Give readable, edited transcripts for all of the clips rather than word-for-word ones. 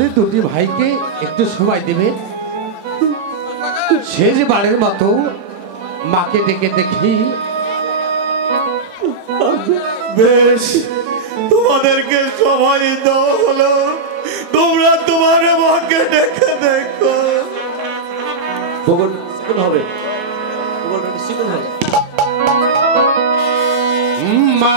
আমাদের দুটি ভাইকে একটু সময় দেবে। সে যে বাড়ির মতো মাকে ডেকে দেখি। বেশ, তোমাদেরকে সময় দেওয়া হলো, তোমরা তোমার মাকে ডেকে দেখো। হবে মা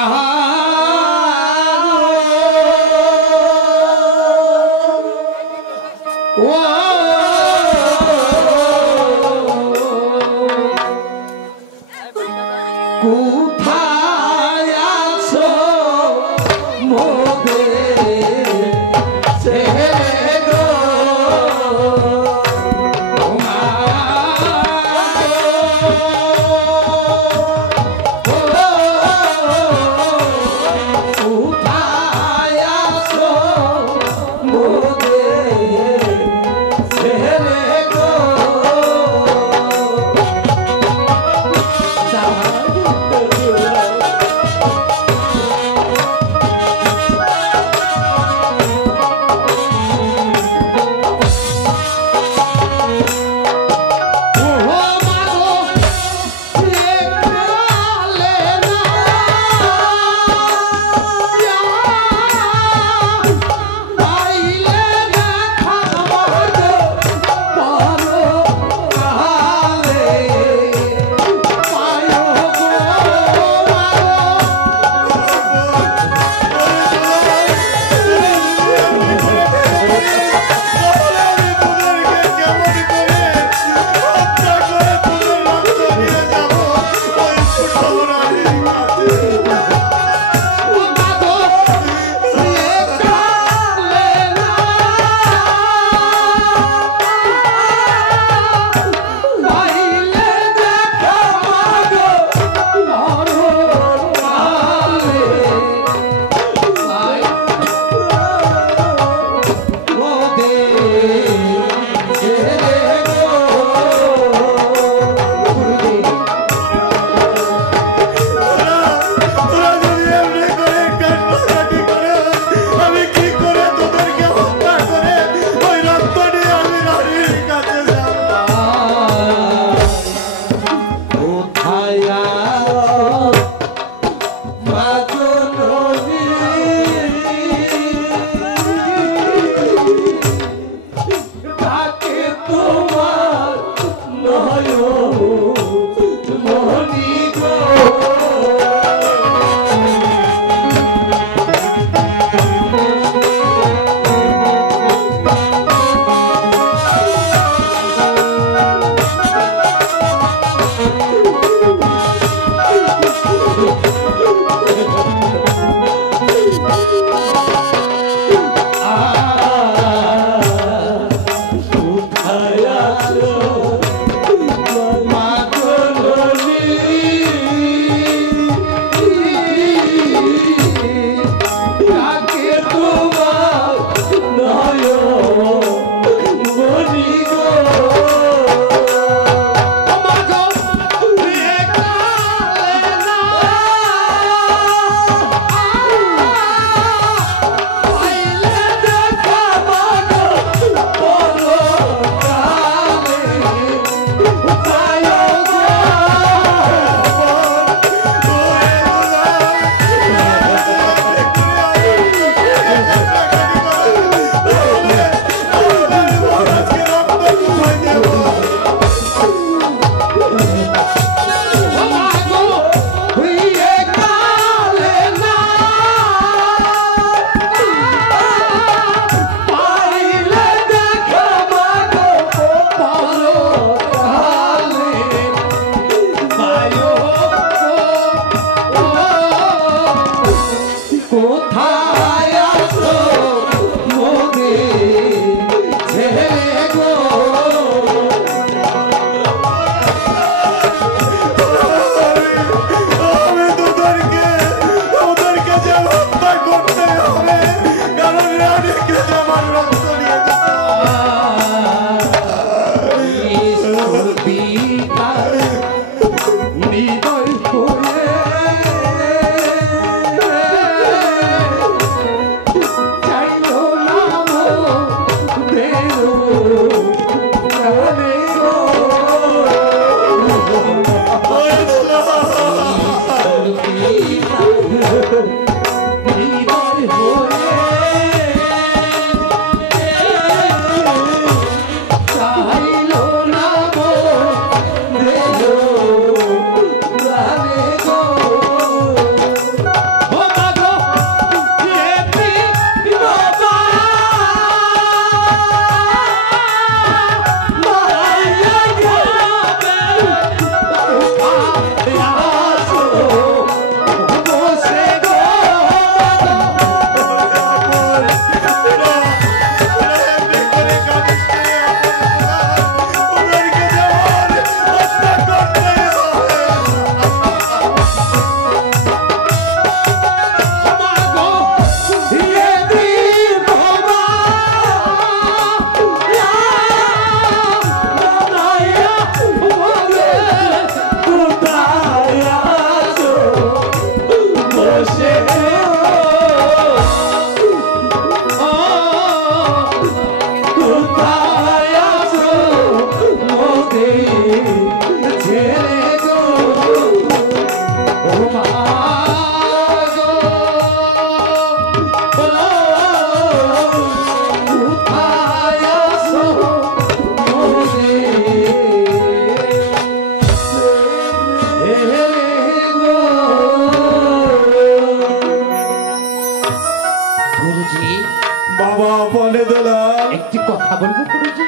একটি কথা বলবো গুরুজি।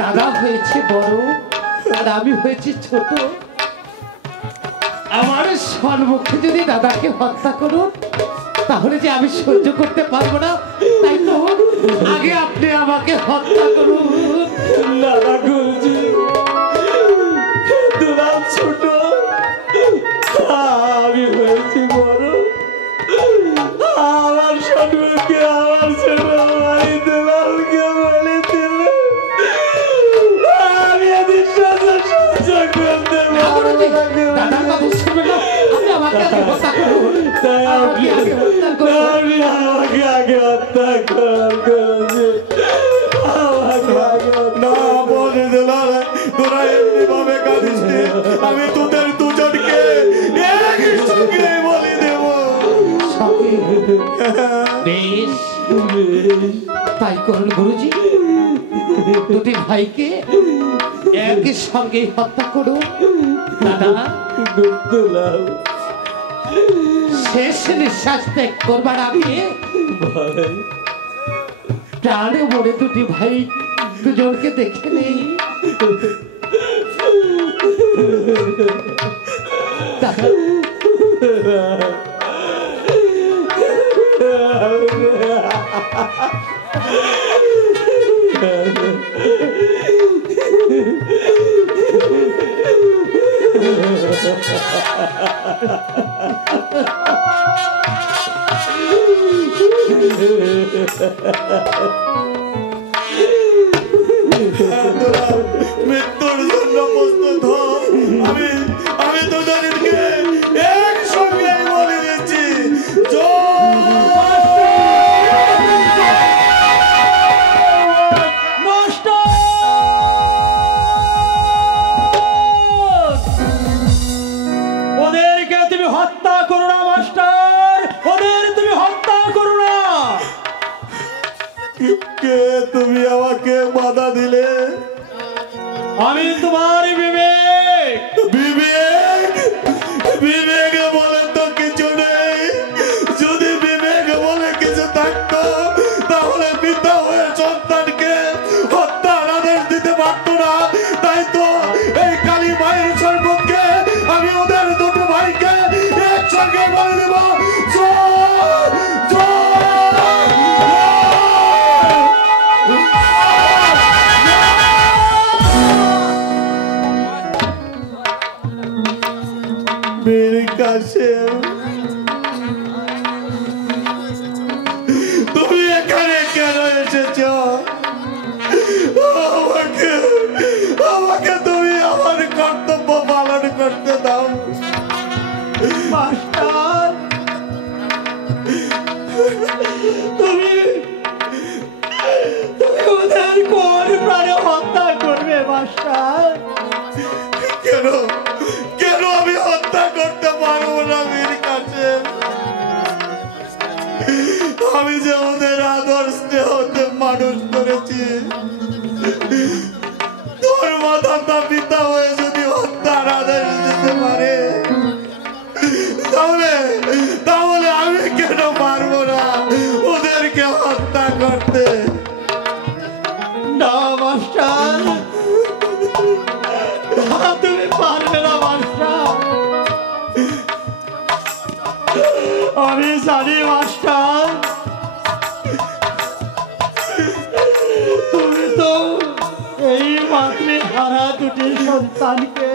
দাদা হয়েছে বড় আর আমি হয়েছি ছোট। আমার সম্মুখে যদি দাদাকে হত্যা করুন তাহলে যে আমি সহ্য করতে পারবো না, তাই তো আগে আপনি আমাকে হত্যা করুন। দাদা গুরুজি, দুলাল ছোট, আমি হয়েছি বড়। আমার সম্মুখে আমার ছোট ভাই দুলালকে বলে দিল আমি এদের সাথে সহ্য করতে পারবো না। দাদার কথা শুনবে না, আপনি আমাকে আগে হত্যা করুন। তাই আপনি আমাকে আগে হত্যা করুন। আমি তোদের দুজনকে বলি দেব। তাই করুন গুরুজি, দুটি ভাইকে একই সঙ্গে হত্যা করুন। দাদা শেষ নিঃশ্বাস ত্যাগ করবার আগে প্রাণে মরে দুটি ভাই দুজনকে দেখে নেই। দাদা মৃত্যুর জন্য প্রস্তুত হ। আমি তোদেরকে একসঙ্গে বলে দিচ্ছি, ওদেরকে তুমি হত্যা করো না মাস্টার, ওদের তুমি হত্যা করো না। কে তুমি আমাকে বাধা দিলে? আমি তোমার বিবেক। বিবেক? বিবেক বলে তো কিছু নেই। যদি বিবেক বলে কিছু থাকতো তাহলে পিতা হয়ে সন্তানকে হত্যার আদেশ দিতে পারতো না। তাই তো এই কালী মায়ের সম্মুখে আমি ওদের দুটো ভাইকে একসঙ্গে বলে দেব, তুমি এখানে কেন এসেছ? আমাকে তুমি আমার কর্তব্য পালন করতে দাও। মাস্টার তুমি ওদের কোন প্রাণে হত্যা করবে মাস্টার? কেন কেন আমি হত্যা হত্যা করতে পারবো না বীর কাসেম। আমি যে ওদের আদর স্নেহতে মানুষ করেছি, তোর মাতা পিতা হয়ে যদি হত্যার আদেশ দিতে পারে, তাহলে আমি কেন পারবো না ওদেরকে হত্যা করতে? না মাস্টার, তুমি পারবে না মাস্টার। আমি জানি মাস্টার, তুমি তো এই মাতৃহারা দুটি সন্তানকে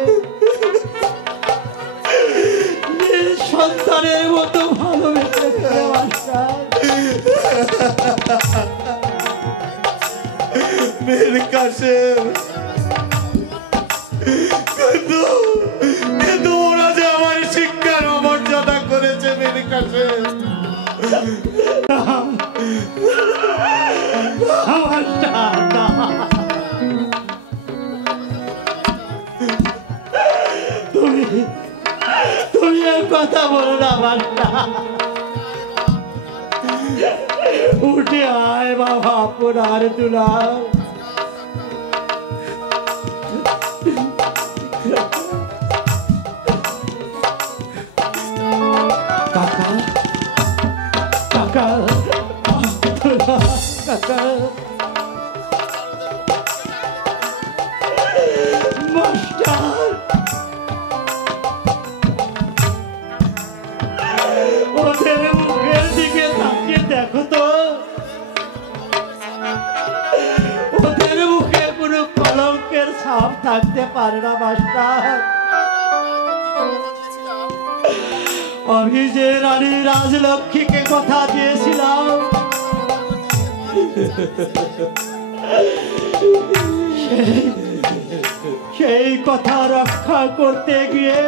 সন্তানের মতো ভালোবেসেছে মাস্টার। বীর কাসেম, কিন্তু ওরা যে আমার শিক্ষার অমর্যাদা করেছে বীর কাসেম। তুমি এক কথা বলো না মাস্টার। উঠে আয় বাবা, আপনার দুলাল। কাকা কাকা কাকা মাস্টার, ওদের মুখের দিকে তাকিয়ে দেখো তো, ওদের মুখে কোনো কলঙ্কের ছাপ থাকতে পারে না মাস্টার। আমি যে রানী রাজলক্ষ্মীকে কথা দিয়েছিলাম, সেই কথা রক্ষা করতে গিয়ে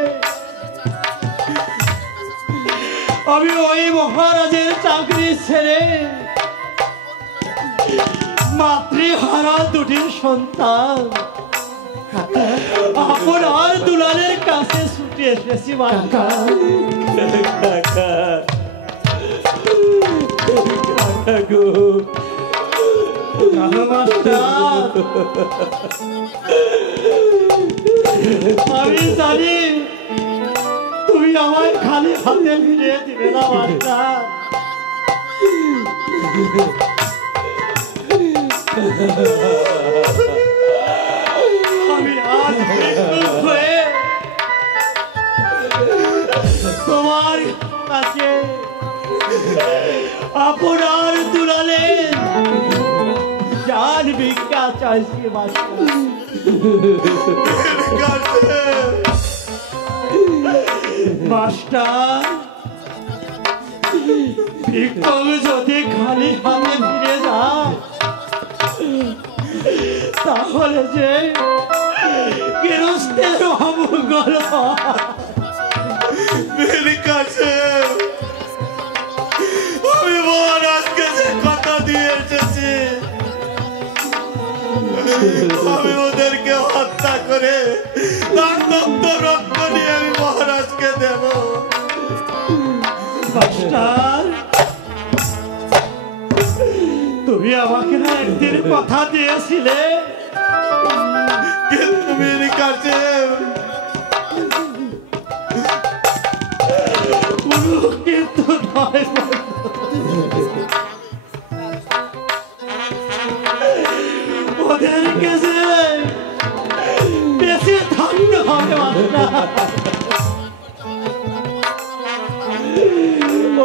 আমি ওই মহারাজের চাকরি ছেড়ে মাতৃহারা দুটি সন্তান আপনার দুলালের কাছে ছুটে এসেছি মাস্টার। আমি জানি তুমি আমায় খালি হাতে ফিরিয়ে দিবে না মাস্টার। আমি আজ হয়ে তোমার কাছে আপনার দুলালে জান ভিক্ষা চাইছি মাস্টার। মাস্টার, ভিক্ষক যদি খালি হাতে ফিরে যায়, তাহলে যে গৃহস্থের অমঙ্গল হয়। আমি মহারাজকে যে কথা দিয়ে এসেছি, আমি ওদেরকে হত্যা করে তার দত্ত রক্ত নিয়ে আমি মহারাজকে দেব। মাস্টার, তুমি আমাকে না একদিন কথা দিয়েছিলে, কিন্তু বীর কাসেম, কিন্তু নয়, ওদেরকে যে বেঁচে থাকতে হবে মাস্টার।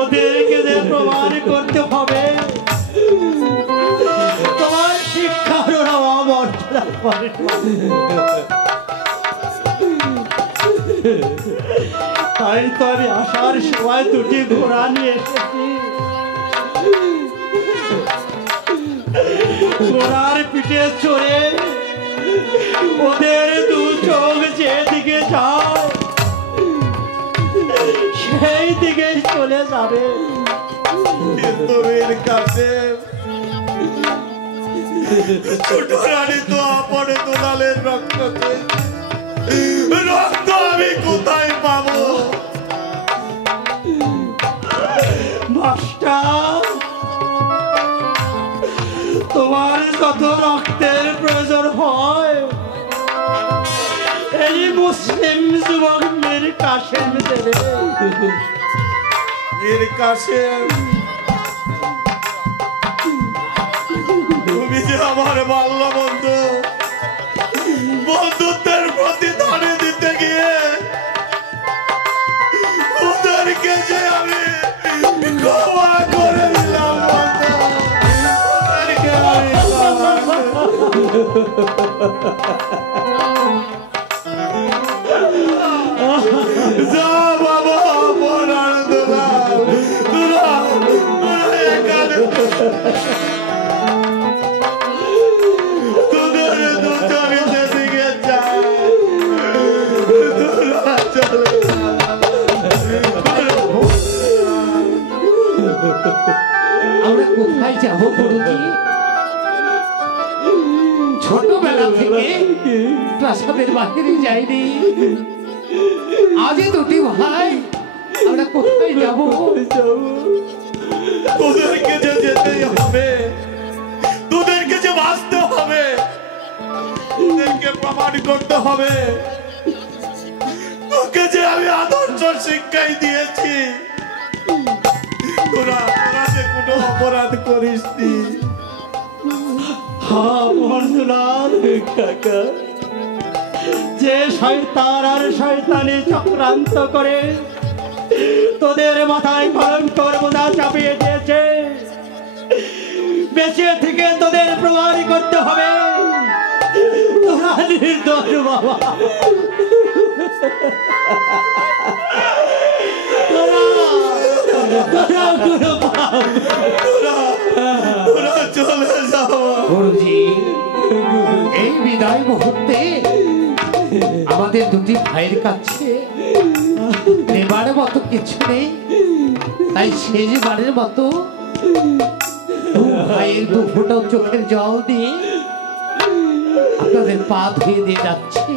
ওদেরকে যে প্রমাণ করতে হবে তোমার শিক্ষার ওরা অমর্যাদা করে। তাই তো আমি আসার সময় দুটি ঘোড়া নিয়ে এসেছি। ঘোড়ার পিঠে চড়ে ওদের দু চোখ যেদিকে যায় সেই দিকে চলে যাবে। কিন্তু বীর কাসেম, ছোট রানী তো আপনে দুলালের রক্ত আমি কোথায় পাবো? যত রক্তের প্রয়োজন হয় এই মুসলিম যুবক মীর কাসেম দেবে। মীর কাসেম, তুমি যে আমার বাল্য বন্ধু, বন্ধুত্বের প্রতিদানে দিতে গিয়ে ওদেরকে যে আমি ক্ষমা করে দিলাম বন্ধু, ওদেরকে আমি ক্ষমা যা বাবা পরাণ তোরা তোরা তোরা এখানে তোদের দুজনে দিকে যা তোরা চলে আমরা কোথায় যাব গুরুজি? ছোটবেলা থেকে প্রাসাদের বাহিরে যাইনি, আজই দুটি ভাই, আমরা কোথায় যাব? তোদেরকে যে যেতেই হবে, তোদেরকে যে বাঁচতে হবে, তোদেরকে প্রমাণ করতে হবে তোকে যে আমি আদর্শ শিক্ষাই দিয়েছি, তোরা তোরা যে কোনো অপরাধ করিসনি। হ্যাঁ বন্ধুলাল কাকা, যে শয়তান আর শয়তানি চক্রান্ত করে তোদের মাথায় ভয়ঙ্কর বোঝা চাপিয়ে দিয়েছে, বেঁচে থেকে তোদের প্রমাণ করতে হবে তোরা নির্দোষ বাবা। তোরা চলে যাও গুরুজি, এই বিদায় মুহূর্তে আমাদের দুটি ভাইয়ের কাছে নেবার মতো কিছু নেই, তাই শেষবারের মতো দু ভাইয়ের দু ফোঁটা চোখের জল দিয়ে আপনাদের পা ধুয়ে দিয়ে যাচ্ছি।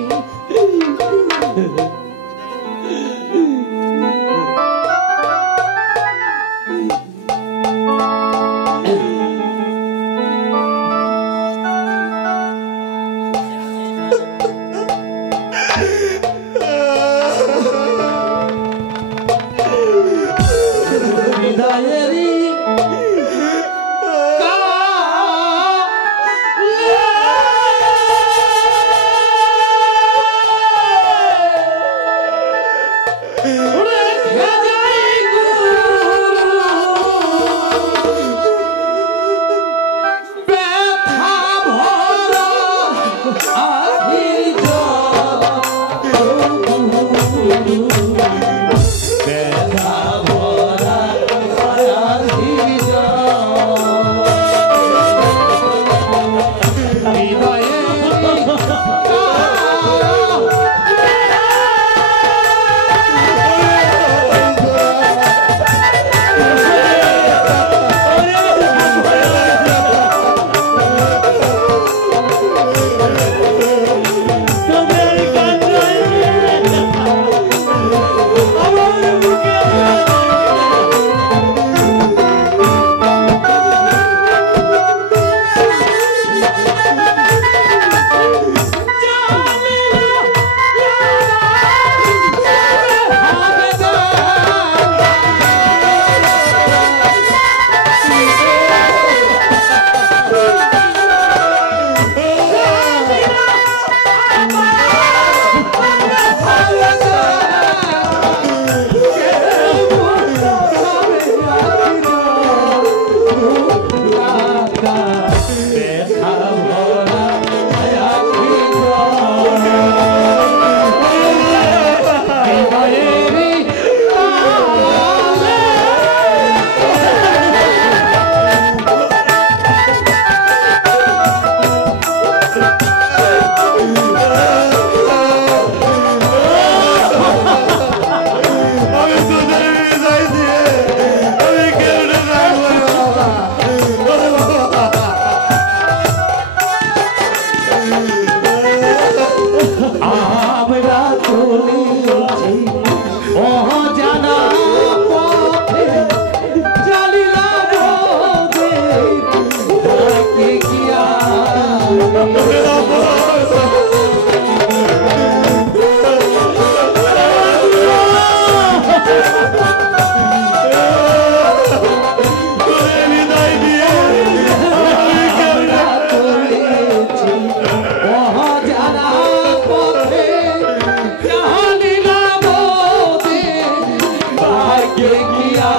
দেখিয়া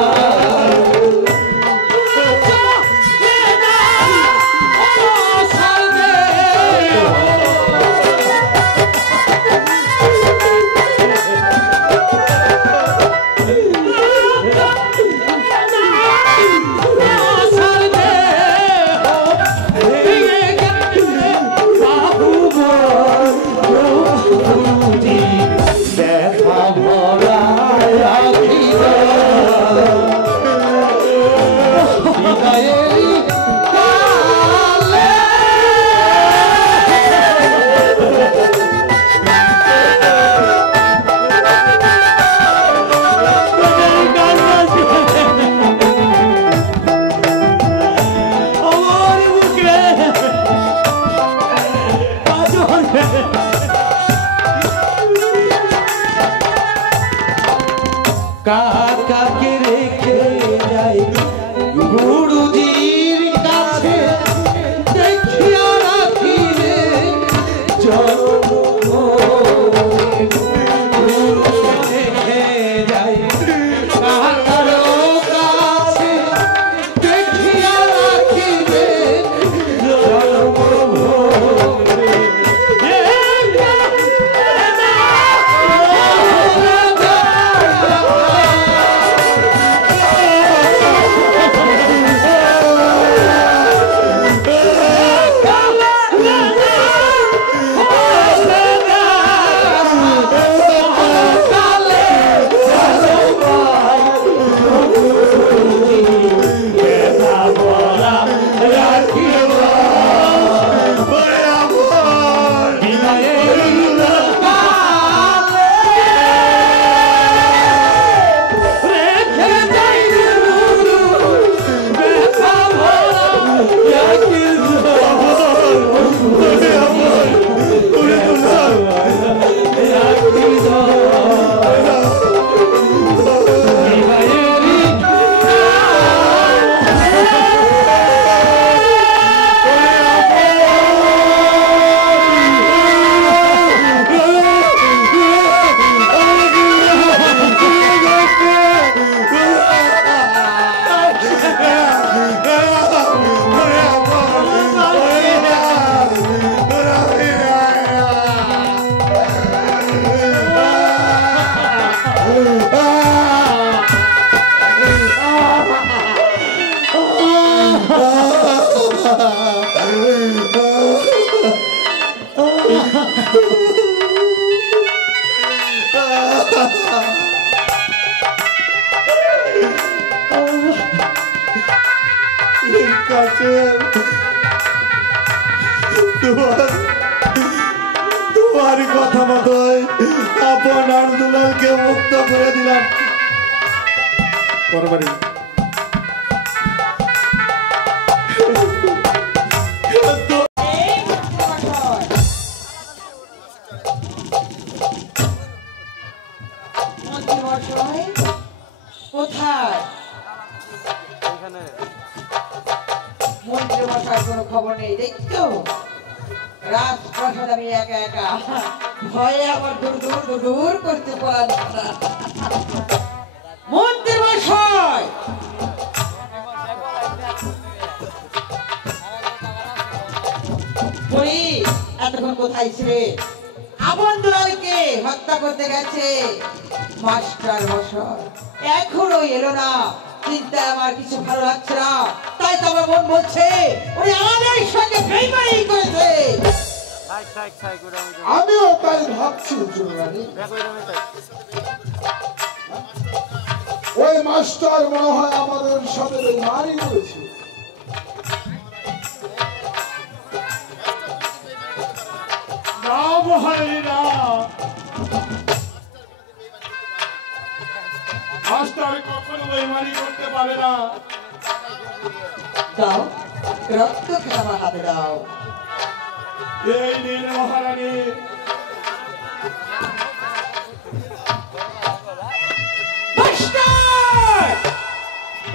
কাকাকে রেখে যাই গুরুজির কাছে দেখিয়া রাখিলে জন্ম গুরু রেখে যাই কাকার কাছে দেখিয়া রাখিলে জন্ম তোমার কথা মতোই আপনার দুলালকে মুক্ত করে দিলাম। করবারি কোথায় মন্ত্রী মশাই কোনো খবর নেই দেখছো? রাজপ্রাসাদ আমি একা একা ভয়ে আবার দূর দূর দূর দূর করতে পারলাম না। মন্ত্রী মশাই বলি এতক্ষণ কোথায় ছিলে? আপন দুলালকে হত্যা করতে গেছে মাস্টার মশাই, এখনো এলো না। চিন্তায় আমার কিছু ভালো লাগছে না, তাই তো আমার মন বলছে উনি আমাদের সঙ্গে বেইমানি করেছে। আমিও তাই ভাবছি চুরানি, ওই মাস্টার মনে হয় আমাদের সাথে বেইমানি করেছে। না মহারানী না, মাস্টার কখনো বেইমানি করতে পারে না। দাও রক্ত খেয়ে আমার হাতে দাও। এই নিন মহারানী।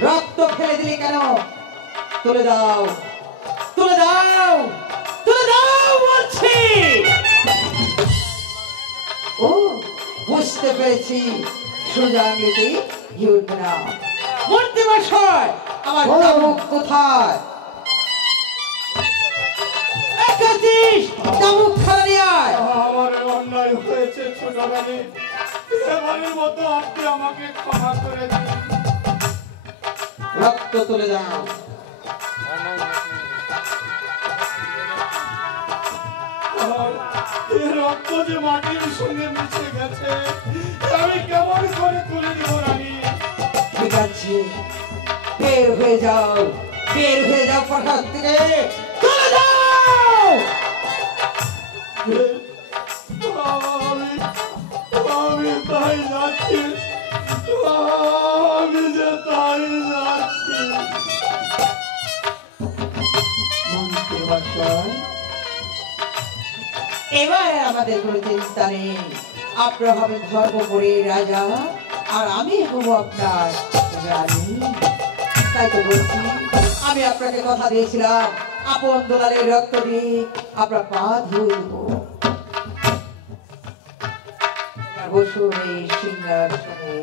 রক্ত ফেলে দিলে কেন? তুলে দাও, তুলে দাও, তুলে দাও বলছি। ও বুঝতে পেরেছি, সোজা আঙুলিতে ঘি উঠবে না। মূর্তি মশাই, আমার চাবুক কোথায়? চাবুক খালা নিয়ে আয়। আমার অন্যায় হয়েছে ছোট রানী, এবারের মতো আপনি আমাকে ক্ষমা করে দিন। রক্ত তুলে দাও। এই রক্ত যে মাটির সঙ্গে মিশে গেছে, আমি কেমন করে তুলে দিব রানী? ঠিক আছে, বের হয়ে যাও, বের হয়ে যাও প্রাসাদ থেকে, চলে যাও। আমি তাই যাচ্ছি, আমি যে তাই যাচ্ছি। মন্ত্রী মশাই, এবার আমাদের কোনো চিন্তা নেই। আপনারা হবেন ধর্মপুরীর রাজা, আর আমি হব আপনার রানী। তাই তো বলছি, আমি আপনাকে কথা দিয়েছিলাম, আপন দোলারের রক্ত দিয়ে আপনার পা ধুয়ে দেবো। বসুন এই সিংহাসনে।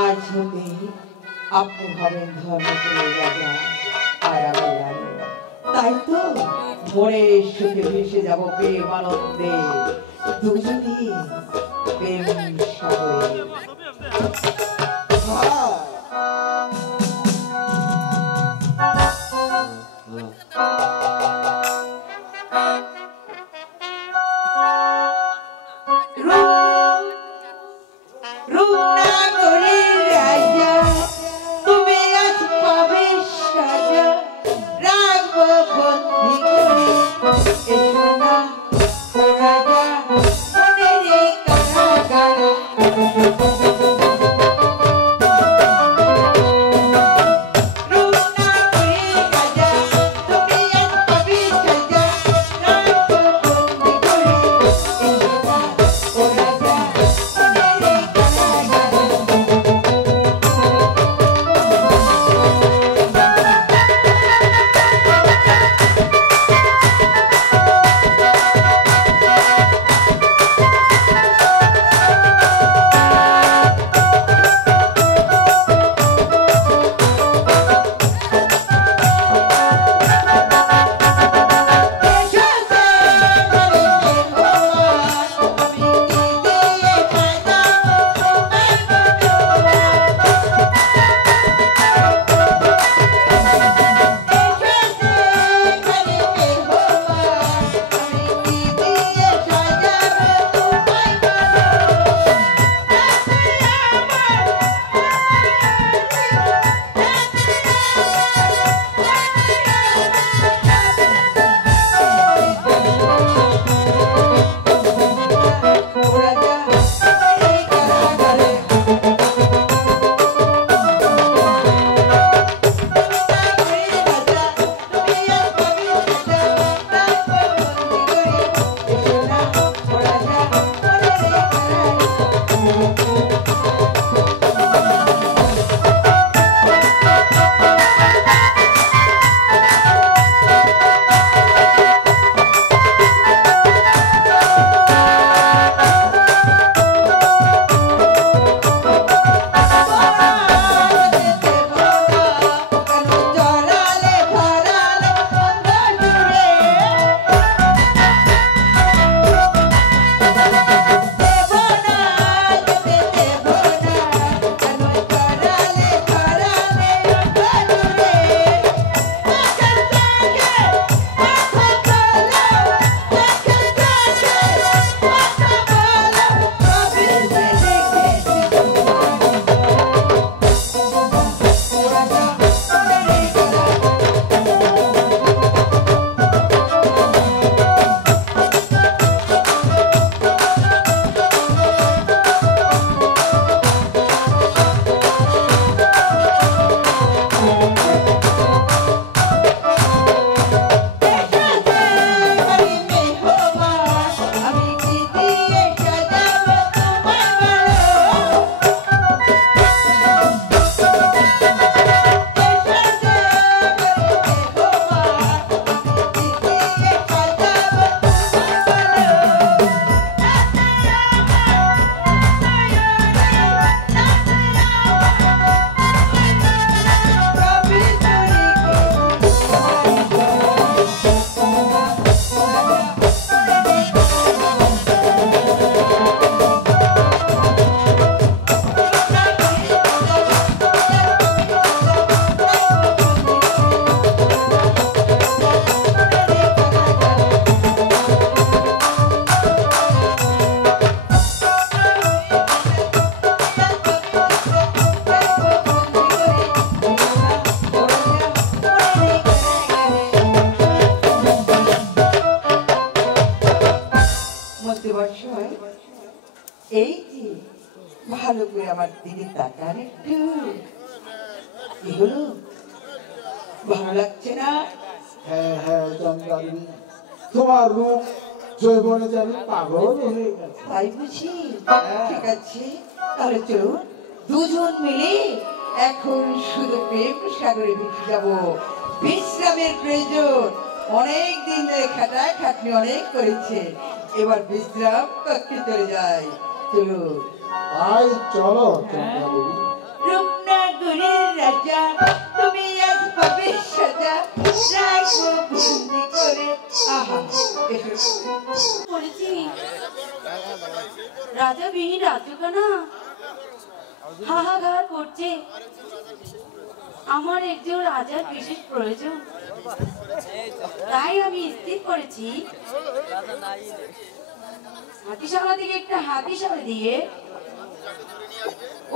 আজ হতে আপনি হবেন ধর্মপুরীর রাজা, আর আমি রানী। তাই তো মনের সুখে ভেসে যাব প্রেম আনন্দে, দুজনে প্রেম সাগরে। রূপনগরীর রাজা, তুমি আজ পাবে সাজা, রাখবো বন্দি করে। এসো না ও রাজা, মনের এই কারাগার। এই যে ভালো করে আমার দিকে তাকান একটু। কি হলো, ভালো লাগছে না? হ্যাঁ হ্যাঁ চন্দ্রানী, তোমার রূপ জৈবনে যে আমি পাগল হয়ে গেছে। তাই বুঝি? ঠিক আছে, তাহলে চলুন দুজন মিলে এখন শুধু প্রেম সাগরে ভেসে যাব। বিশ্রামের প্রয়োজন, অনেক দিন ধরে খাটনি অনেক করেছে, এবার বিশ্রাম কক্ষে চলে যায়। চলুন। তাই চলো চন্দ্রাদেবী। রূপনগরের রাজা, তুমি আজ পাবে সাজা, রাখবো বন্দি করে। আহা, এসো। করেছি রাজা বিহীন রাজ্যখানা হাহাকার করছে। আমার একজন রাজার বিশেষ প্রয়োজন, তাই আমি স্থির করেছি হাতিশালা থেকে একটা হাতিশালা দিয়ে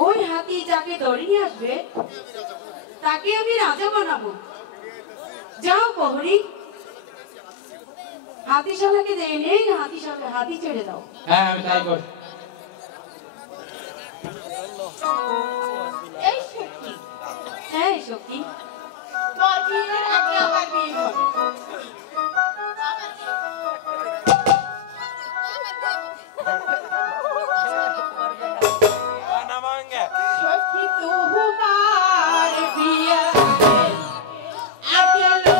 ওই হাতি যাকে ধরে নিয়ে আসবে তাকে আমি রাজা বানাবো। যাও প্রহরী, হাতিশালাকে দিয়ে নেই, হাতি ছেড়ে দাও। হ্যাঁ আমি তাই করি। এই সখী, হ্যাঁ সখী, কদিনের আগে আমার বিয়ে হলো। সখী তোমার বিয়ে আগে লো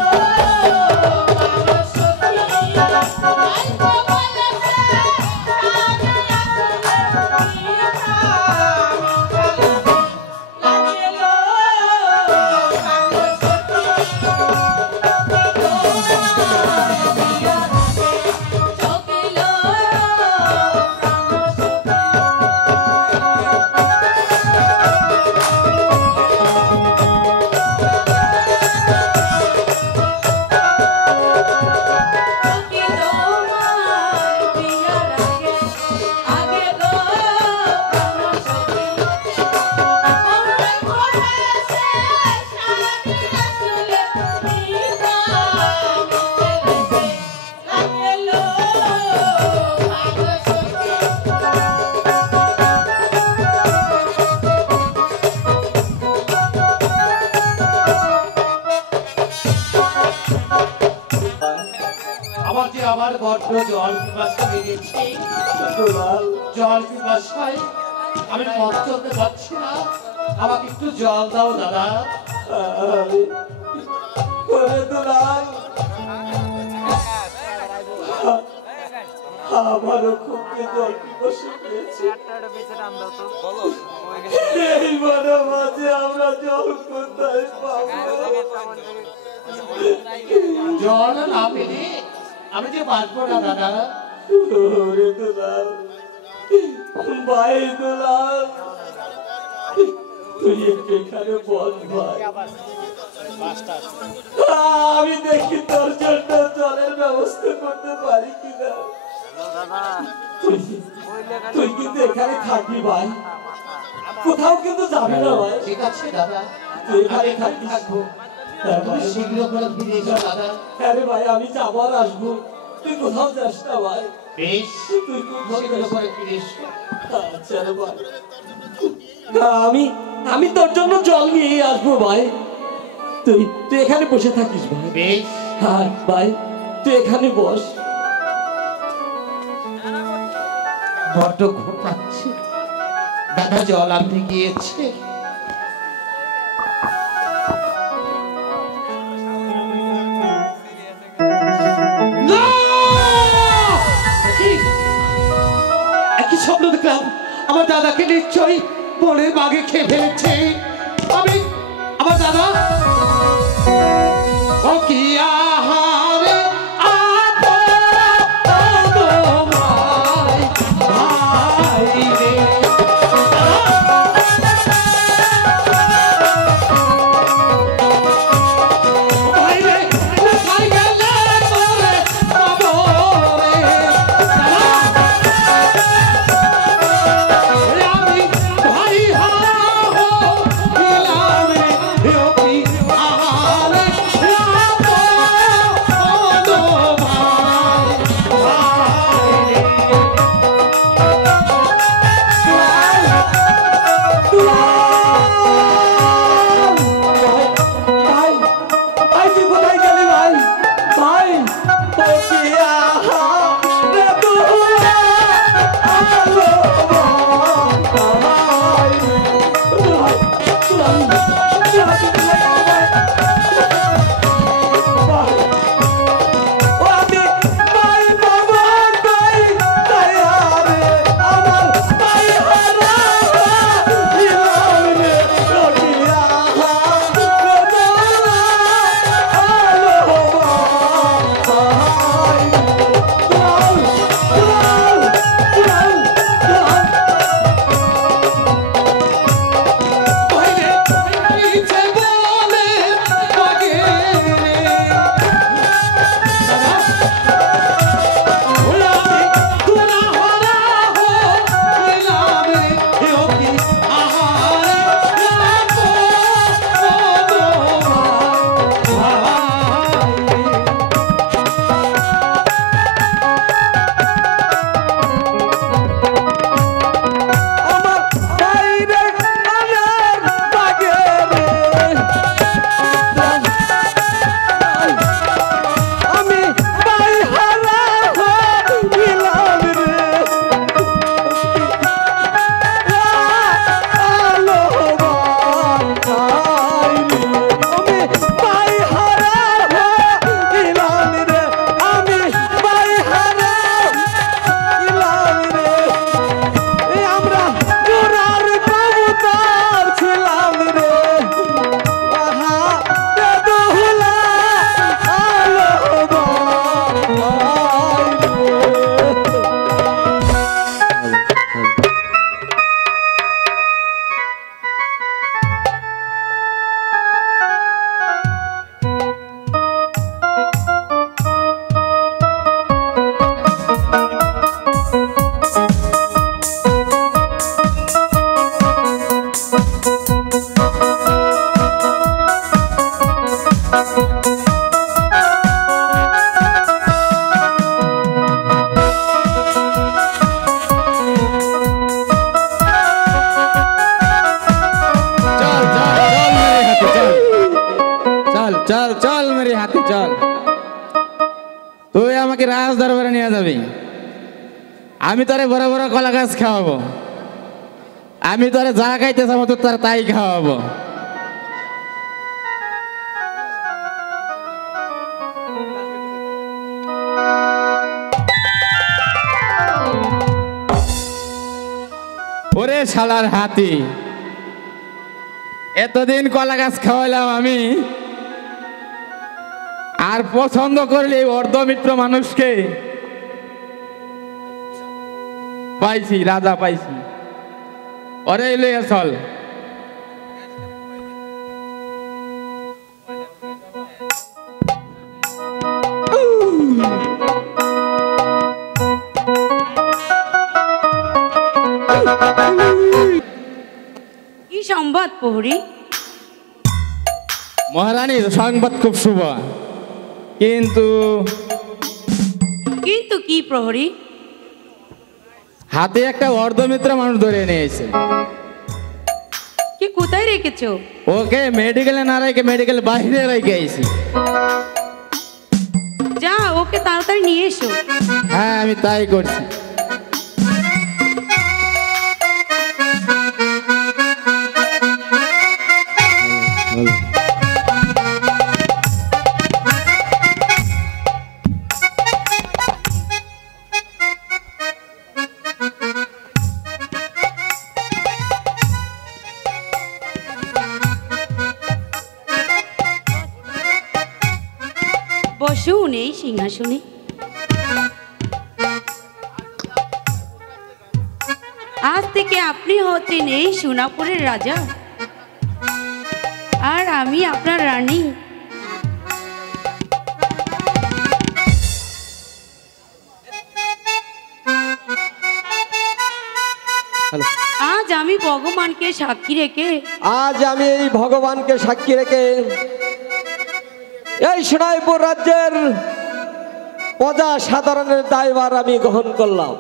আমার বড্ড জল পিপাসা লেগেছে। জল পিপাসায় আমি পথ চলতে পারছি না, আমাকে একটু জল দাও দাদা। আমারও খুব জল পিপাসা পেয়েছে। এই বনের মাঝে আমরা জল কোথায় পাবো? জল না পেলে আমি যে বাঁচবো না দাদা। ওরে দুলাল, ভাই দুলাল, তুই একটু এখানে বল ভাই, আমি দেখি তোর জন্য জলের ব্যবস্থা করতে পারি কিনা। তুই কিন্তু এখানে থাকবি ভাই, কোথাও কিন্তু যাবি না ভাই। ঠিক আছে দাদা, তুই এখানে থাকিস। থাকবো। তুমি শীঘ্র করে ফিরে এসো দাদা। আরে ভাই আমি যাবো আর আসবো, তুই কোথাও যাস না ভাই। বেশ, তুই শীঘ্র করে ফিরে এসো। আচ্ছা রে ভাই, আমি তোর জন্য জল নিয়ে আসবো ভাই। তুই এখানে বসে থাকিস ভাই। বেশ। হ্যাঁ ভাই, তুই এখানে বস। বড্ড ঘুম পাচ্ছে, দাদা জল আনতে গিয়েছে। একই স্বপ্ন দেখলাম, আমার দাদাকে নিশ্চয়ই বনের বাঘে খেয়ে ফেলেছে। আমার দাদা ও কি আহারে ভাই রাজ দরবারে নিয়ে যাবি। আমি তোরে বড় বড় কলা গাছ খাওয়াবো। আমি তোরে যা খাইতে চাবো তোর তাই খাওয়াবো। ওরে শালার হাতি, এতদিন কলা গাছ খাওয়াইলাম আমি, আর পছন্দ করলে অর্ধমিত্র মানুষকে পাইছি, রাজা পাইছি। ওরে লইয়া চল। কি সংবাদ প্রহরী? মহারানীর সংবাদ খুব শুভ, কিন্তু কিন্তু কি প্রহরী? হাতে একটা অর্ধমিত্র মানুষ ধরে নিয়েছে। কি কোথায় রেখেছো? ওকে মেডিকেলে না রেখে মেডিকেল বাইরে রেখে আইছি। যা, ওকে তাড়াতাড়ি নিয়ে এসো। হ্যাঁ, আমি তাই করছি। বসুন এই সিংহাসনে। আজ থেকে আপনি হচ্ছেন এই সোনাপুরের রাজা, আর আমি আপনার রানী। আজ আমি ভগবানকে সাক্ষী রেখে এই সোনাইপুর রাজ্যের প্রজা সাধারণের দায়ভার আমি গ্রহণ করলাম।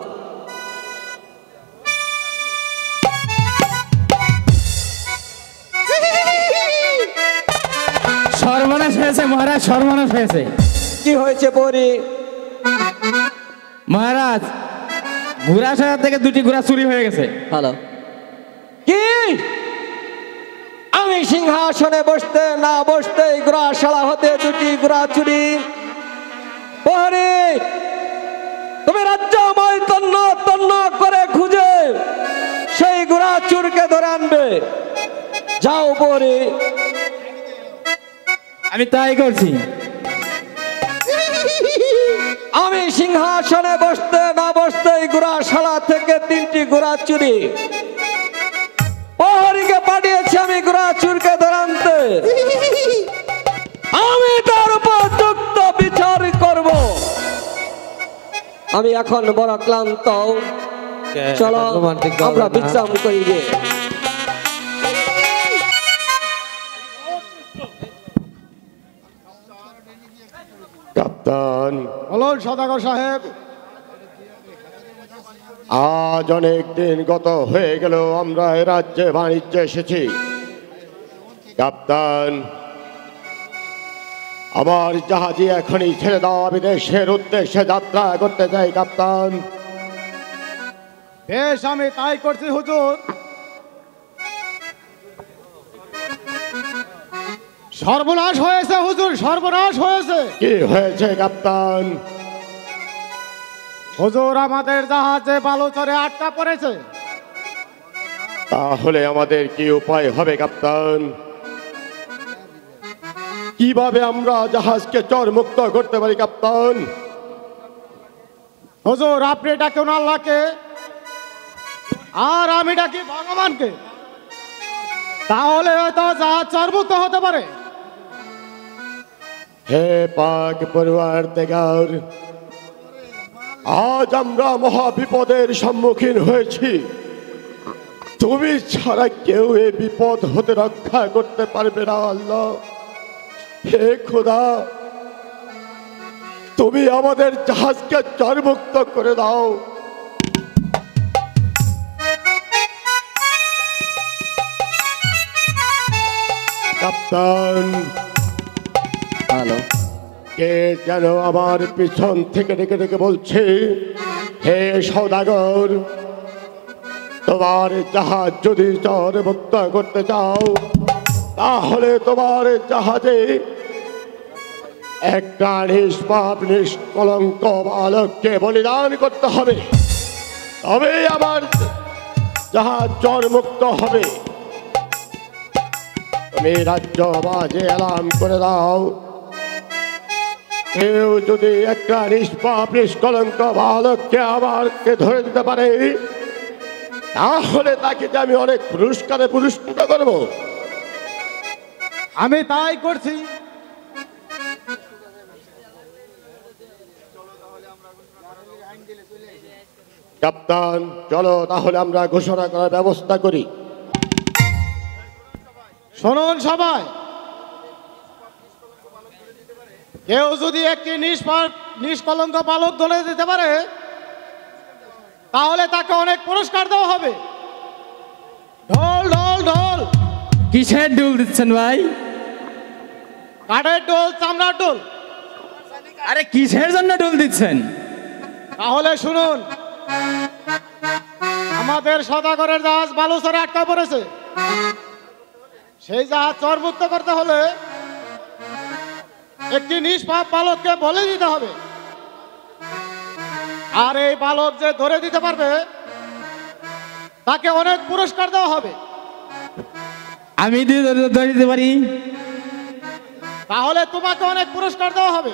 সর্বনাশ হয়েছে মহারাজ, সর্বনাশ হয়েছে। কি হয়েছে পরি? মহারাজ, ঘোড়া সাজার থেকে দুটি ঘোড়া চুরি হয়ে গেছে। হ্যালো, কি? আমি সিংহাসনে বসতে না বসতে ঘোড়া শালা হতে দুটি ঘোড়া চুরি? পরি, তুমি রাজ্যময় তন্ন তন্ন করে খুঁজে সেই ঘোড়া চুরকে ধরে আনবে। যাও পরি। আমি তাই করছি। আমি সিংহাসনে বসতে না বসতেই ঘোড়া শালা থেকে তিনটি ঘোড়া চুরি। প্রহরীকে পাঠিয়েছি আমি ঘোড়া চুরকে ধরে আনতে। আমি তার উপযুক্ত বিচার করব। আমি এখন বড় ক্লান্ত, চলো আমরা বিশ্রাম করি গে। কাপ্তান, বলুন সদাগর সাহেব। আজ অনেক দিন গত হয়ে গেল আমরা এ রাজ্যে বাণিজ্যে এসেছি। কাপ্তান, আমার জাহাজে এখনই ছেড়ে দাও, আমি দেশের উদ্দেশ্যে যাত্রা করতে চাই। কাপ্তান। বেশ, আমি তাই করছি হুজুর। সর্বনাশ হয়েছে হুজুর, সর্বনাশ হয়েছে। কি হয়েছে কাপ্তান? হুজুর, আমাদের জাহাজে বালুচরে আটকা পড়েছে। তাহলে আমাদের কি উপায় হবে কাপ্তান? কিভাবে আমরা জাহাজকে চরমুক্ত করতে পারি কাপ্তান? হুজুর, আপনি ডাকুন আল্লাহকে, আর আমি ডাকি ভগবানকে, তাহলে হয়তো জাহাজ চরমুক্ত হতে পারে। হে পাক পরওয়ারদিগার, আজ আমরা মহা বিপদের সম্মুখীন হয়েছি। তুমি ছাড়া কেউ এই বিপদ হতে রক্ষা করতে পারবে না আল্লাহ। হে খোদা, তুমি আমাদের জাহাজকে চরমুক্ত করে দাও। কাপ্তান। হ্যালো, কে যেন আমার পিছন থেকে ডেকে ডেকে বলছে, হে সওদাগর, তোমার জাহাজ যদি চরমুক্ত করতে চাও তাহলে তোমার জাহাজে একটা নিষ্পাপ নিষ্কলঙ্ক বালককে বলিদান করতে হবে, তবে আমার জাহাজ চরমুক্ত হবে। তুমি রাজ্য বাজে এলাম করে দাও, কেউ যদি একটা নিষ্পাপ নিষ্কলঙ্ক বালককে আমাকে ধরে দিতে পারে তাহলে তাকে যে আমি অনেক পুরস্কারে পুরস্কৃত করব। আমি তাই করছি। কাপ্তান, চলো তাহলে আমরা ঘোষণা করার ব্যবস্থা করি। শুনুন সবাই, কেউ যদি একটি নিষ্কলঙ্ক বালক ধরে দিতে পারে তাহলে তাকে অনেক পুরস্কার দেওয়া হবে। ঢোল ঢোল ঢোল। কিসের ডুল দিচ্ছেন ভাই? কাঠের ঢোল, চামড়ার ঢোল। আরে কিসের জন্য ডুল দিচ্ছেন? তাহলে শুনুন, আমাদের সওদাগরের জাহাজ বালুচরে আটকা পড়েছে। সেই জাহাজ চরমুক্ত করতে হলে একটি নিষ্পাপ বালককে বলে দিতে হবে, আর এই বালক যে ধরে দিতে পারবে তাকে অনেক পুরস্কার দেওয়া হবে। আমি ধরে দিতে পারি, তাহলে তোমাকে অনেক পুরস্কার দেওয়া হবে।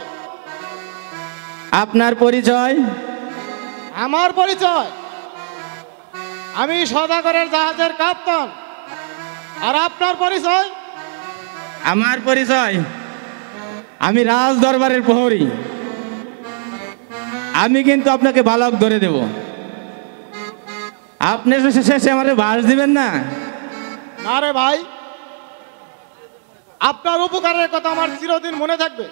আপনার পরিচয়? আমার পরিচয়, আমি সওদাগরের জাহাজের কাপ্তান। আর আপনার পরিচয়? আমার পরিচয়, আমি রাজ দরবারের প্রহরী। আমি কিন্তু আপনাকে বালক ধরে দেব, আপনি শেষে আমারে বাস দিবেন না। না রে ভাই, আপনার উপকারের কথা আমার চিরদিন মনে থাকবে।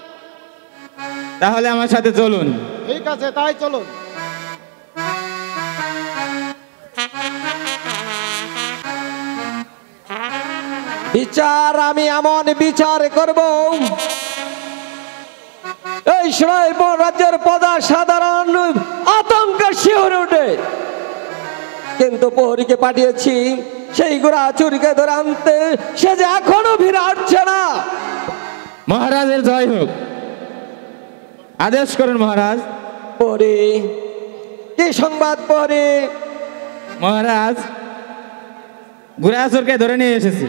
তাহলে আমার সাথে চলুন। ঠিক আছে, তাই চলুন। বিচার আমি এমন বিচার করব, এই সরাইপুর রাজ্যের প্রজা সাধারণ আতঙ্কে শিহরে ওঠে। কিন্তু প্রহরীকে পাঠিয়েছি সেই গোড়া চুরিকে ধরে আনতে, সে যে এখনো ফিরে আসছে না। মহারাজের জয় হোক। আদেশ করুন মহারাজ। প্রহরী, কি সংবাদ প্রহরী? মহারাজ, গুড়াচোরকে ধরে নিয়ে এসেছি।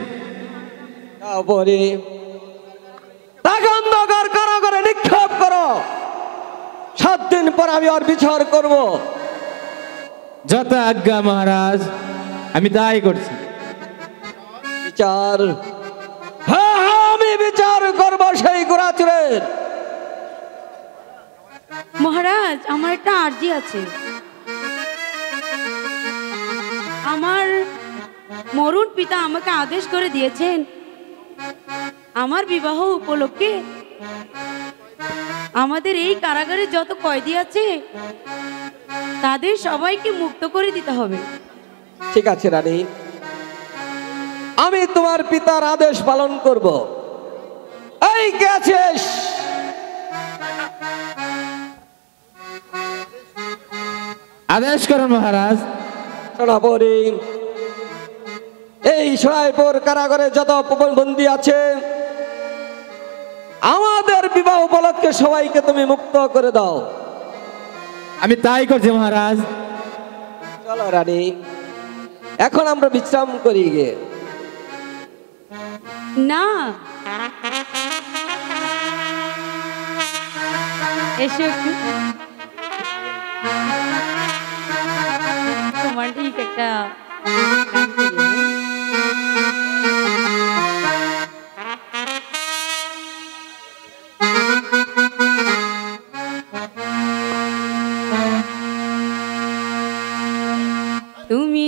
প্রহরী, তাকে অন্ধকার কারাগারে নিক্ষেপ করো। 7 দিন পর আমি ওর বিচার করব। যত আজ্ঞা মহারাজ, আমি তাই করছি। বিচার? হ্যাঁ হ্যাঁ, আমি বিচার করব সেই গোড়াচুরের। মহারাজ, আমার একটা আর্জি আছে। আমার মরুণ পিতা আমাকে আদেশ করে দিয়েছেন, আমার বিবাহ উপলক্ষে আমাদের এই কারাগারে যত কয়েদি আছে তাদের সবাইকে মুক্ত করে দিতে হবে। ঠিক আছে রানী, আমি তোমার পিতার আদেশ পালন করব। এই কে আছিস? আদেশ করুন মহারাজ। সোনাপুরি, এই সরাইপুর কারাগারে যত বন্দী আছে আমাদের বিবাহ উপলক্ষে সবাইকে তুমি মুক্ত করে দাও। আমি তাই করছি মহারাজ। চলো রানী, এখন আমরা বিশ্রাম করি গিয়ে। না, এসো একটু। রোমান্টিক একটা গান করি, হ্যাঁ? তুমি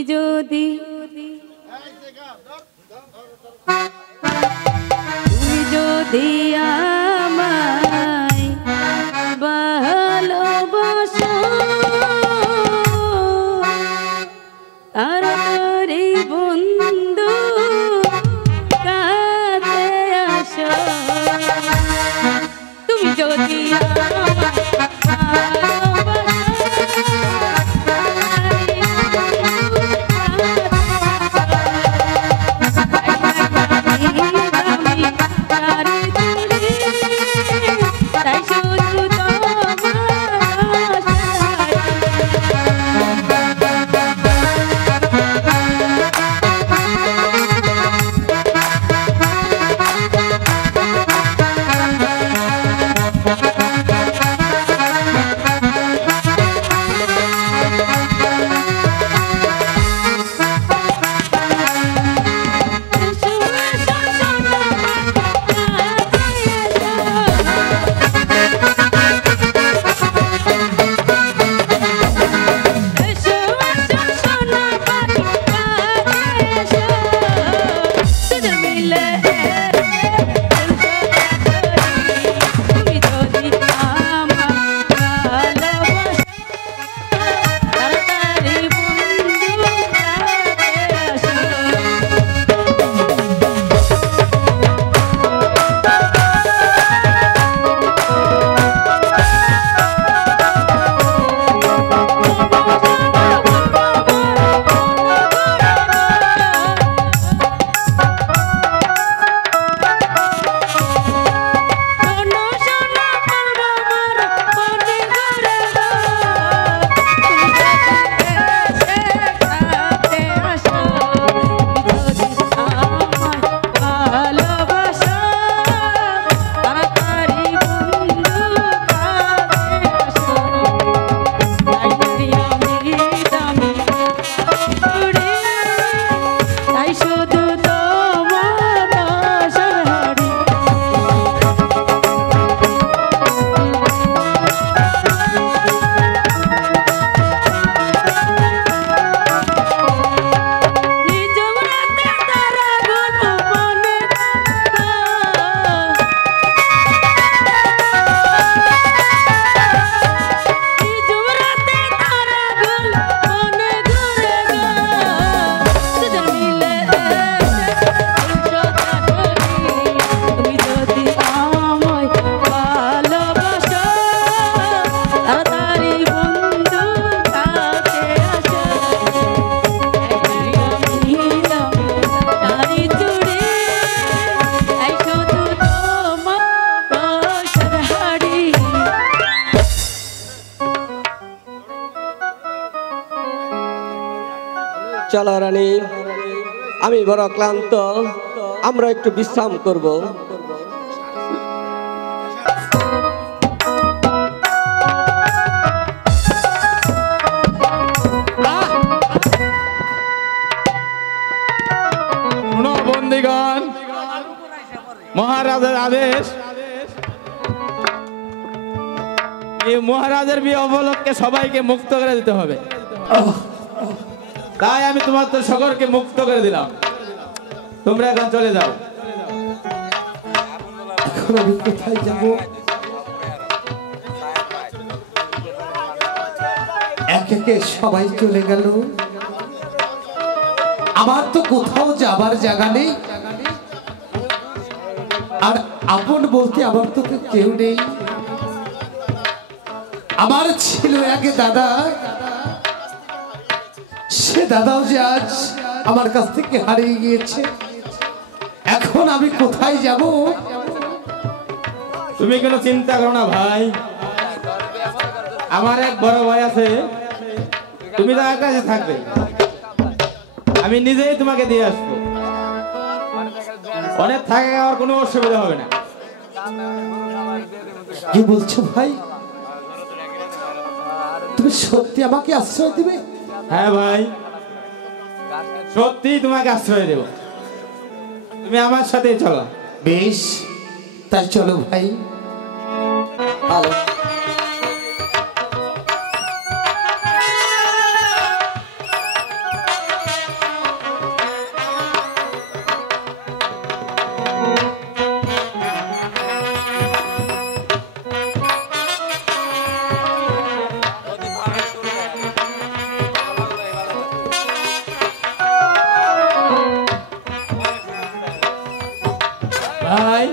যদি আমায় ভালোবাসো, তাড়াতাড়ি বন্ধু কাছে আসো। তুমি যদি চলো রানী, আমি বড় ক্লান্ত, আমরা একটু বিশ্রাম করব। শুনো বন্দিগণ, মহারাজের আদেশ, এই মহারাজের বিয়ে উপলক্ষে সবাইকে মুক্ত করে দিতে হবে। তাই আমি তোমাদের সকলকে মুক্ত করে দিলাম, তোমরা এখন চলে যাও। এখন আমি কোথায় যাব? এক একে সবাই চলে গেল, আমার তো কোথাও যাবার জায়গা নেই, আর আপন বলতে আমার তো কেউ নেই। আমার ছিল আগে দাদা, সে দাদাও যে আজ আমার কাছ থেকে হারিয়ে গিয়েছে। এখন আমি কোথায় যাব? তুমি কোনো চিন্তা করো না ভাই, আমার এক বড় ভাই আছে, তুমি তার কাছে থাকবে, আমি নিজেই তোমাকে দিয়ে আসবো। অনেক থাকে আর কোনো অসুবিধা হবে না। কি বলছো ভাই? তুমি সত্যি আমাকে আশ্রয় দিবে? হ্যাঁ ভাই, সত্যি তোমাকে আশ্রয় দেব, তুমি আমার সাথে চলো। বেশ, তাই চলো ভাই। ভালো। ভাই,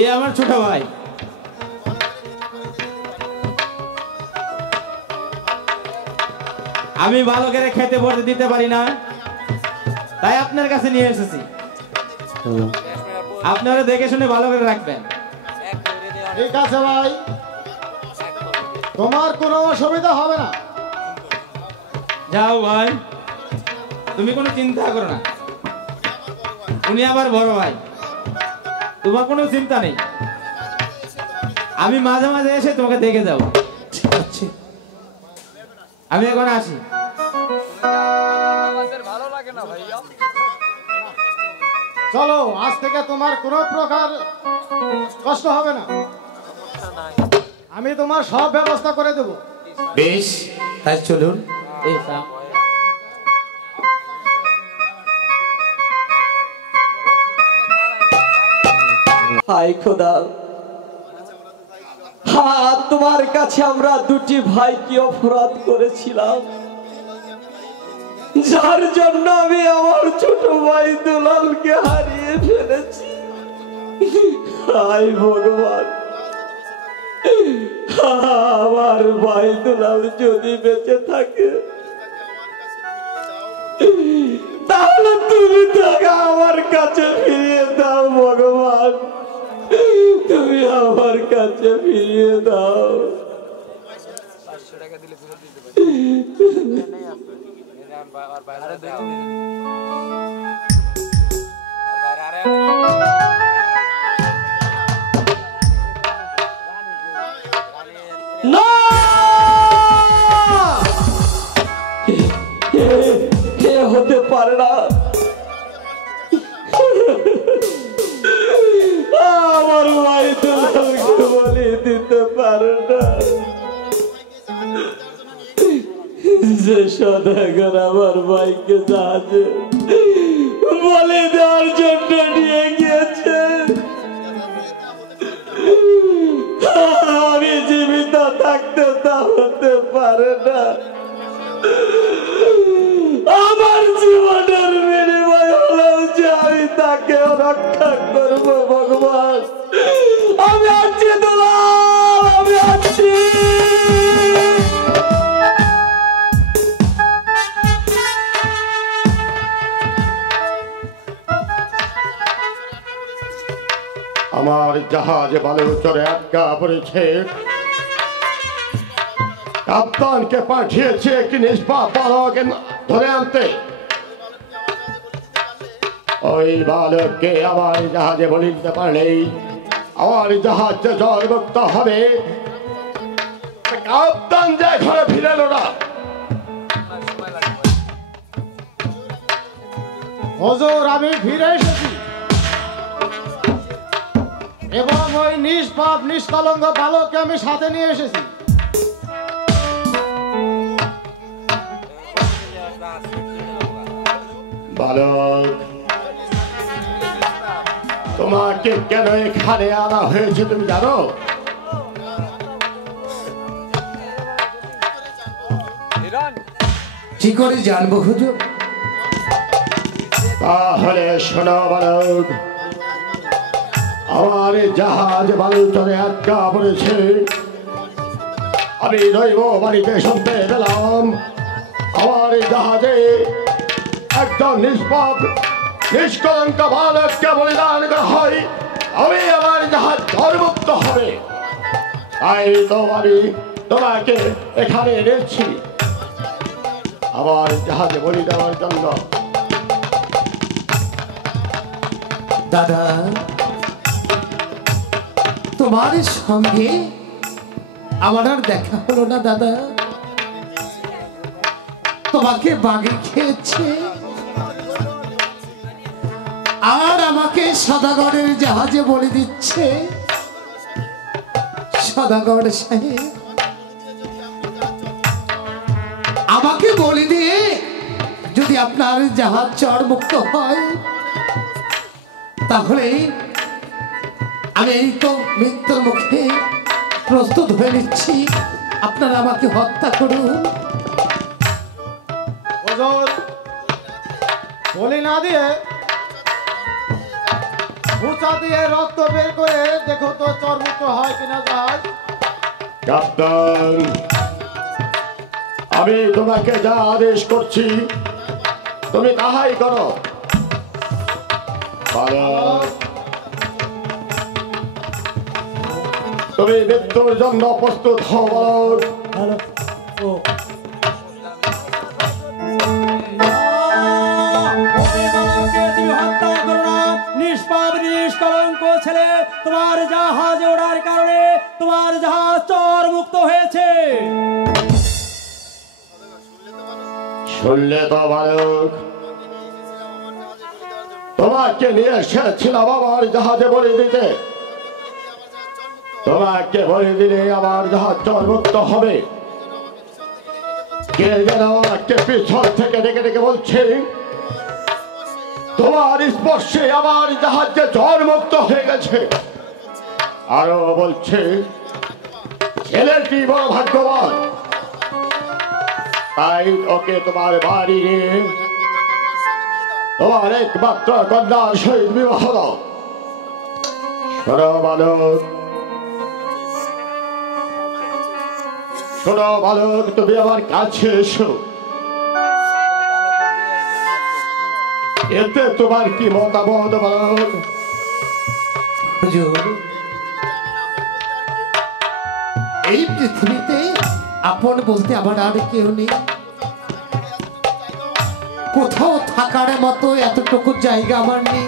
এ আমার ছোট ভাই, আমি ভালো করে খেতে পড়তে দিতে পারি না, তাই আপনার কাছে নিয়ে এসেছি। আপনারা দেখে শুনে ভালো করে রাখবেন। ঠিক আছে ভাই, তোমার কোনো অসুবিধা হবে না। যাও ভাই, তুমি কোনো চিন্তা করো না, উনি আমার বড় ভাই, তোমার কোনো চিন্তা নেই। আমি মাঝে মাঝে এসে তোমাকে দেখে যাব। ঠিক আছে, আমি এখন আসি। চলো, আজ থেকে তোমার কোনো প্রকার কষ্ট হবে না, আমি তোমার সব ব্যবস্থা করে দেব। বেশ, তাই চলুন। এই সাম। হায় খোদা, হ্যাঁ তোমার কাছে আমরা দুটি ভাই কি অপরাধ করেছিলাম, যার জন্য আমি আমার ছোট ভাই দুলালকে হারিয়ে ফেলেছি। হায় ভগবান, আমার ভাই দুলাল যদি বেঁচে থাকে তাহলে তুমি তাকে আমার কাছে ফিরিয়ে দাও ভগবান, তুমি আমার কাছে ফিরিয়ে দাও। না, হতে পারে না, আমার ভাই দুলালকে বলে দিতে পারে না, যে সদাগর আমার ভাইকে জাহাজে বলে দেওয়ার জন্য নিয়ে গিয়েছে। আমি জীবিত থাকতে তা হতে পারে না, আমার জীবনের বিনিময় হলেও যে আমি তাকে রক্ষা করবো ভগবান। আমি আছি দুলাল, আমি আছি। আমার জাহাজে বালুর চরে আটকা পড়েছে, কাপ্তানকে পাঠিয়েছে একটি নিষ্পাপ বালক ধরে আনতে। ওই বালককে আমার জাহাজে বলে দিতে পারলেই আমার জাহাজ যে জলমুক্ত হবে। কাপ্তান যে ঘরে ফিরে এলো না। হুজুর, আমি ফিরে এসেছি এবং ওই নিষ্পাপ নিষ্কলঙ্ক বালককে আমি সাথে নিয়ে এসেছি। বালক, তোমাকে কেন এখানে আনা হয়েছে তুমি জানো? কি করে জানবো হুজুর? তাহলে শোনো বালক, আমার জাহাজ বালুচরে আটকা পড়েছে। আমি দৈব বাড়িতে শুনতে পেলাম আমার জাহাজে একজন নিষ্পাপ নিষ্কলঙ্ক বালককে বলিদান করা হয়। আমি আমার জাহাজ জলমুক্ত হবে। তাই তো আমি তোমাকে এখানে এনেছি আমার জাহাজে বলি দেওয়ার জন্য। দাদা, তোমার সঙ্গে আমার আর দেখা হলো না দাদা। তোমাকে বাগে খেয়েছে আর আমাকে সদাগরের জাহাজে বলে দিচ্ছে। সদাগর সাহেব আমাকে বলে দিয়ে যদি আপনার জাহাজ চরমুক্ত হয় তাহলে আমি এই তো মৃত্যুর মুখে প্রস্তুত হয়ে নিচ্ছি। আপনারা আমাকে হত্যা করুন। হুজুর, বলি না দিয়ে উঁচা দিয়ে রক্ত বের করে দেখো তো চরমুক্ত হয় কিনা জাহাজ। কাপ্তান, আমি তোমাকে যা আদেশ করছি তুমি তাহাই করো। বালক, তুমি মৃত্যুর জন্য প্রস্তুত হও বালক। তুমি হত্যা করো না। নিষ্পাপ নিষ্কলঙ্ক ছেলে, তোমার জাহাজ ওড়ার কারণে তোমার জাহাজ চরমুক্ত হয়েছে। শুনলে তো বালক, তোমাকে নিয়ে এসেছিলাম আমার জাহাজে বলে দিতে। তোমাকে বলে দিলে আমার জাহাজ জলমুক্ত হবে। কে যেন আমাকে পিছন থেকে ডেকে ডেকে বলছে তোমার স্পর্শে আমার জাহাজ যে জলমুক্ত হয়ে গেছে। আরো বলছে ছেলেটি বড় ভাগ্যবান, তাই ওকে তোমার বাড়ি নিয়ে তোমার একমাত্র কন্যার সহিত বিবাহ দাও। শোনো বালক, শোনো বালক, তুমি আমার কাছে এসো। এতে তোমার কি মতামত বালক? হুজুর, এই পৃথিবীতে আপন বলতে আমার আর কেউ নেই। কোথাও থাকার মতো এতটুকু জায়গা আমার নেই।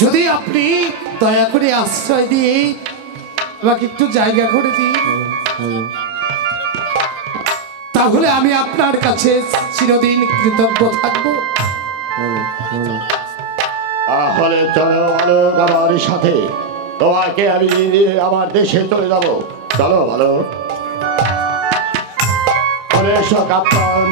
যদি আপনি দয়া করে আশ্রয় দিয়ে আমাকে একটু জায়গা করে দিন, তাহলে আমি আপনার কাছে চিরদিন কৃতজ্ঞ থাকবো। তাহলে চলো বালক আমার সাথে, তোমাকে আমি নিয়ে আমার দেশে চলে যাব। চলো বালক। চলে এসো কাপ্তান।